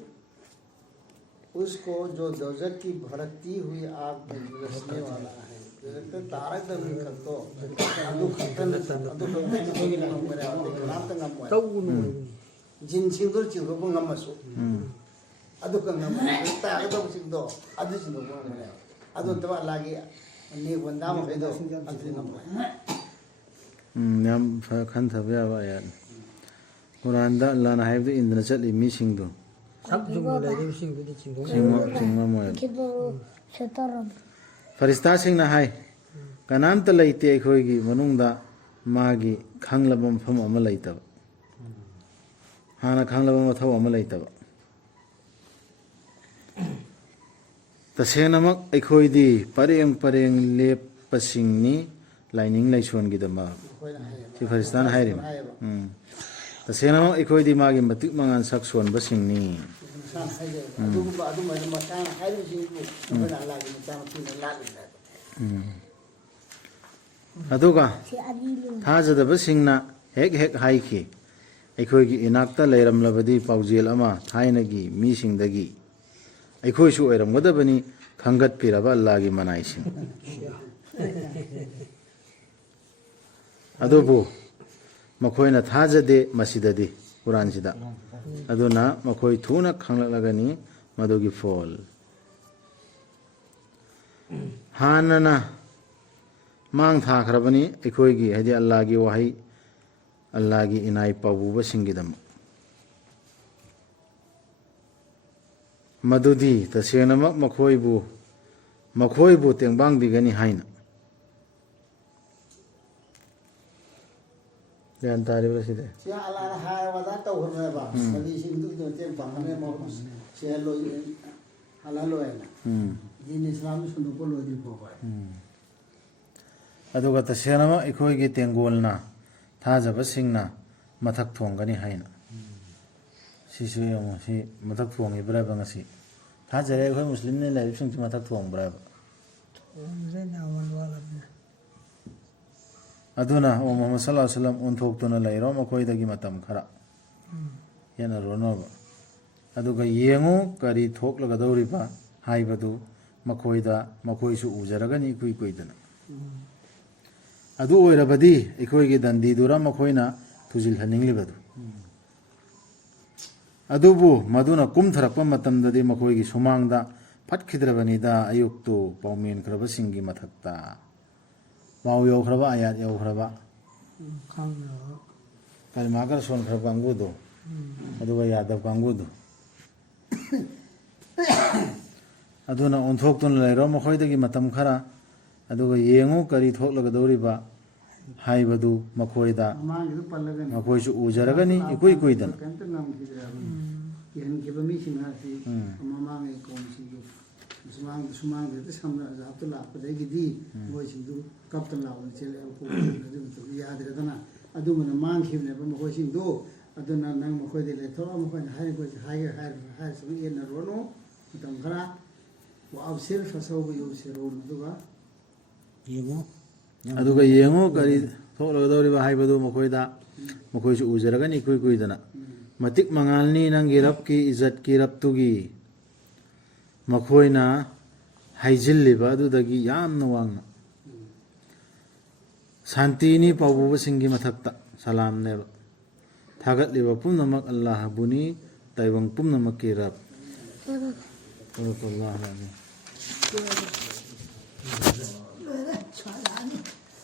उसको जो दोजख की भड़कती हुई आग में झुलसने वाला है जैसे तारक दमी खतो अदु खतन अदु होगी ना मेरे आते नाम तंगम होए जिन सिंदुर चिंगो बंगमसु अदु कंगम तारक दम सिंदो अदु सिंदो बंगमने अदु तवा लागे ने बंदा म फेदो अदु नम yam khan thabe aba ya quran da allah na haibdu indna chali mi singdu सब जुमले लेके सिंह को चिंगो chingma moy किदो सेतरम farista singna hai kanamta leite khoigi manungda magi khanglaba mafam ama leitaba hana khanglaba mathau ama leitaba tasenamak aikhoidi pareng lepasingni laining laison gidama si faristan hairim tasenamak aikhoidi magi matik mangan sakson basingni सान है अदु अदु मैं मसान है जी को मैं अल्लाह की मसान की ला ले aduga सी अदीलु ꯊꯥꯖꯗꯕꯁꯤꯡꯅ ꯍꯦꯛ ꯍꯦꯛ ꯍꯥꯏꯈꯤ ꯑꯩꯈꯣꯏꯒꯤ ꯏꯅꯥꯛꯇ ꯂꯩꯔꯝꯂꯕꯗꯤ ꯄꯥꯎꯖꯦꯜ ꯑꯃ ꯊꯥꯏꯅꯒꯤ ꯃꯤꯁꯤꯡꯗꯒꯤ ꯑꯩꯈꯣꯏꯁꯨ ꯑꯣꯏꯔꯝꯒꯗꯕꯅꯤ ꯈꯪꯒꯠꯄꯤꯔꯕ ꯑꯜꯂꯥꯍꯒꯤ ꯃꯅꯥꯏꯁꯤꯡ ꯑꯗꯨꯕꯨ ꯃꯈꯣꯏꯅ ꯊꯥꯖꯗꯦ ꯃꯁꯤꯗꯗꯤ ꯀꯨꯔꯥꯟꯁꯤꯗ ꯑꯗꯨꯅ ꯃꯈꯣꯏ ꯊꯨꯅ ꯈꯪꯂꯛꯂꯒꯅꯤ ꯃꯗꯨꯒꯤ ꯐꯣꯜ ꯍꯥꯟꯅꯅ ꯃꯥꯡ ꯊꯥꯈ꯭ꯔꯕꯅꯤ ꯑꯩꯈꯣꯏꯒꯤ ꯍꯥꯏꯗꯤ ꯑꯜꯂꯥꯍꯒꯤ ꯋꯥꯍꯩ ꯑꯜꯂꯥꯍꯒꯤ ꯏꯅꯥꯏ ꯄꯥꯎꯕꯨꯕꯁꯤꯡꯒꯤꯗꯃꯛ ꯃꯗꯨꯗꯤ ꯇꯁꯦꯡꯅꯃꯛ ꯃꯈꯣꯏꯕꯨ ꯇꯦꯡꯕꯥꯡꯕꯤꯒꯅꯤ ꯍꯥꯏꯅ ꯒ꯭ꯌꯥꯟ ꯇꯥꯔꯤꯕ꯭ꯔꯥ ꯁꯤꯗꯤ ꯁꯤ ꯑꯜꯂꯥꯍꯅ ꯍꯥꯏꯔꯕꯗ ꯇꯧꯈ꯭ꯔꯕꯅꯦꯕ ꯅꯕꯤꯁꯤꯡꯗꯨꯒꯤ ꯃꯇꯦꯡ ꯄꯥꯡꯒꯅꯤ ꯍꯜꯂꯜꯂꯣꯏꯅ ꯗꯤꯟ ꯏꯁꯂꯥꯝꯗ ꯁꯟꯗꯣꯛꯄ ꯂꯣꯏꯗ꯭ꯔꯤ ꯐꯥꯎꯕ ꯑꯗꯨꯒ ꯇꯁꯦꯡꯅꯃꯛ ꯑꯩꯈꯣꯏꯒꯤ ꯇꯦꯡꯒꯣꯜꯅ ꯊꯥꯖꯕꯁꯤꯡꯅ ꯃꯊꯛ ꯊꯣꯡꯒꯅꯤ ꯍꯥꯏꯅ ꯁꯤꯁꯨ ꯌꯦꯡꯉꯨ ꯁꯤ ꯃꯊꯛ ꯊꯣꯡꯉꯤꯕ꯭ꯔꯥꯕ ꯉꯁꯤ ꯊꯥꯖꯔꯦ ꯑꯩꯈꯣꯏ ꯃꯨꯁꯂꯤꯝꯅ ꯂꯩꯔꯤꯕꯁꯤꯡꯁꯤ ꯃꯊꯛ ꯊꯣꯡꯕ꯭ꯔꯥꯕ ꯊꯣꯡꯗ꯭ꯔꯦꯅ ꯑꯋꯥꯜ ꯋꯥꯠꯂꯕꯅꯤꯅ ꯑꯗꯨꯅ ꯑꯣ ꯃꯨꯍꯝꯃꯗ ꯁꯜꯂꯜꯂꯥꯍꯨ ꯑꯂꯩꯍꯤ ꯋꯁꯜꯂꯝ ꯑꯣꯟꯊꯣꯛꯇꯨꯅ ꯂꯩꯔꯣ ꯃꯈꯣꯏꯗꯒꯤ ꯃꯇꯝ ꯈꯔ ꯌꯦꯠꯅꯔꯨꯅꯣꯕ ꯑꯗꯨꯒ ꯌꯦꯡꯉꯨ ꯀꯔꯤ ꯊꯣꯛꯂꯒꯗꯧꯔꯤꯕ ꯍꯥꯏꯕꯗꯨ ꯃꯈꯣꯏꯁꯨ ꯎꯖꯔꯒꯅꯤ ꯏꯀꯨꯏ ꯀꯨꯏꯗꯅ ꯑꯗꯨ ꯑꯣꯏꯔꯕꯗꯤ ꯑꯩꯈꯣꯏꯒꯤ ꯗꯟꯗꯤꯗꯨꯔ ꯃꯈꯣꯏꯅ ꯊꯨꯖꯤꯜꯍꯟꯅꯤꯡꯂꯤꯕꯗꯨ ꯑꯗꯨꯕꯨ ꯃꯗꯨꯅ ꯀꯨꯝꯊꯔꯛꯄ ꯃꯇꯝꯗꯗꯤ ꯃꯈꯣꯏꯒꯤ ꯁꯨꯃꯥꯡꯗ ꯐꯠꯈꯤꯗ꯭ꯔꯕꯅꯤꯗ ꯑꯌꯨꯛꯇꯨ ꯄꯥꯎꯃꯦꯟꯈ꯭ꯔꯕꯁꯤꯡꯒꯤ ꯃꯊꯛꯇ ꯄꯥꯎ ꯌꯧꯈ꯭ꯔꯕ ꯑꯌꯥꯠ ꯌꯧꯈ꯭ꯔꯕ ꯈꯪꯗꯕ ꯀꯂꯃꯥꯀꯔ ꯁꯣꯟꯈ꯭ꯔꯕ ꯀꯥꯡꯕꯨꯗꯨ ꯑꯗꯨꯒ ꯌꯥꯗꯕ ꯀꯥꯡꯕꯨꯗꯨ ꯑꯗꯨꯅ ꯑꯣꯟꯊꯣꯛꯇꯨꯅ ꯂꯩꯔꯣ ꯃꯈꯣꯏꯗꯒꯤ ꯃꯇꯝ ಖꯔ ꯑꯗꯨꯒ ꯌꯦꯡꯉꯨ ꯀꯔꯤ ꯊꯣꯛꯂꯒꯗꯧꯔꯤꯕ ꯍꯥꯏꯕꯗꯨ ꯃꯃꯥꯡꯒꯤꯗꯨ ꯄꯜꯂꯒꯅꯤ ꯃꯈꯣꯏꯁꯨ ꯎꯖꯔꯒꯅꯤ ꯏꯀꯨꯏ ꯀꯨꯏꯗꯅ ꯀꯩꯝꯇ ꯉꯝꯈꯤꯗ꯭ꯔꯕꯅꯤ ꯌꯦꯟꯈꯤꯕ ꯃꯤꯁꯤꯡ ꯑꯁꯤ ꯃꯃꯥꯡꯒꯤ ꯀꯣꯝꯁꯤꯡꯗꯨ ꯁꯨꯃꯥꯡꯗ ꯁꯝꯅ ꯑꯖꯥꯕꯇ ꯂꯥꯛꯄꯗꯒꯤꯗꯤ ꯃꯣꯏꯁꯤꯡꯗꯨ ꯀꯞꯇꯅ ꯂꯥꯎꯗꯅ ꯆꯦꯜꯂꯛꯑꯦꯕ ꯑꯗꯨ ꯃꯇꯝꯗ ꯌꯥꯗ꯭ꯔꯦꯗꯅ ꯑꯗꯨꯒꯨꯝꯅ ꯃꯥꯡꯈꯤꯕꯅꯦꯕ ꯃꯈꯣꯏꯁꯤꯡꯗꯨ ꯑꯗꯨꯅ ꯅꯪ ꯃꯈꯣꯏꯗ ꯂꯩꯊꯣꯛꯑ ꯃꯈꯣꯏꯅ ꯍꯥꯏꯔꯤꯁꯤꯡ ꯌꯦꯟꯅꯔꯨꯔꯅꯨ ꯃꯇꯝ ꯈꯔ وأبصر فسوف يبصرون ꯑꯗꯨꯒ ꯌꯦꯡꯉꯨ ꯀꯔꯤ ꯊꯣꯛꯂꯒꯗꯧꯔꯤꯕ ꯍꯥꯏꯕꯗꯨ ꯃꯈꯣꯏꯁꯨ ꯎꯖꯔꯒꯅꯤ ꯏꯀꯨꯏ ꯀꯨꯏꯗꯅ ꯃꯇꯤꯛ ꯃꯉꯥꯜꯅꯤ ꯅꯪꯒꯤ ꯔꯕꯀꯤ ꯏꯖꯠꯀꯤ ꯔꯕꯇꯨꯒꯤ ꯃꯈꯣꯏꯅ ꯍꯩꯖꯤꯜꯂꯤꯕ ꯑꯗꯨꯗꯒꯤ ꯌꯥꯝꯅ ꯋꯥꯡꯅ ꯁꯥꯟꯇꯤꯅꯤ ꯄꯥꯎꯕꯨꯕꯁꯤꯡꯒꯤ ꯃꯊꯛꯇ ꯁꯂꯥꯝꯅꯦꯕ ꯊꯥꯒꯠꯂꯤꯕ ꯄꯨꯝꯅꯃꯛ ꯑꯜꯂꯥꯍꯕꯨꯅꯤ ꯇꯥꯏꯕꯪ ꯄꯨꯝꯅꯃꯛꯀꯤ ꯔꯕ صدق الله العظيم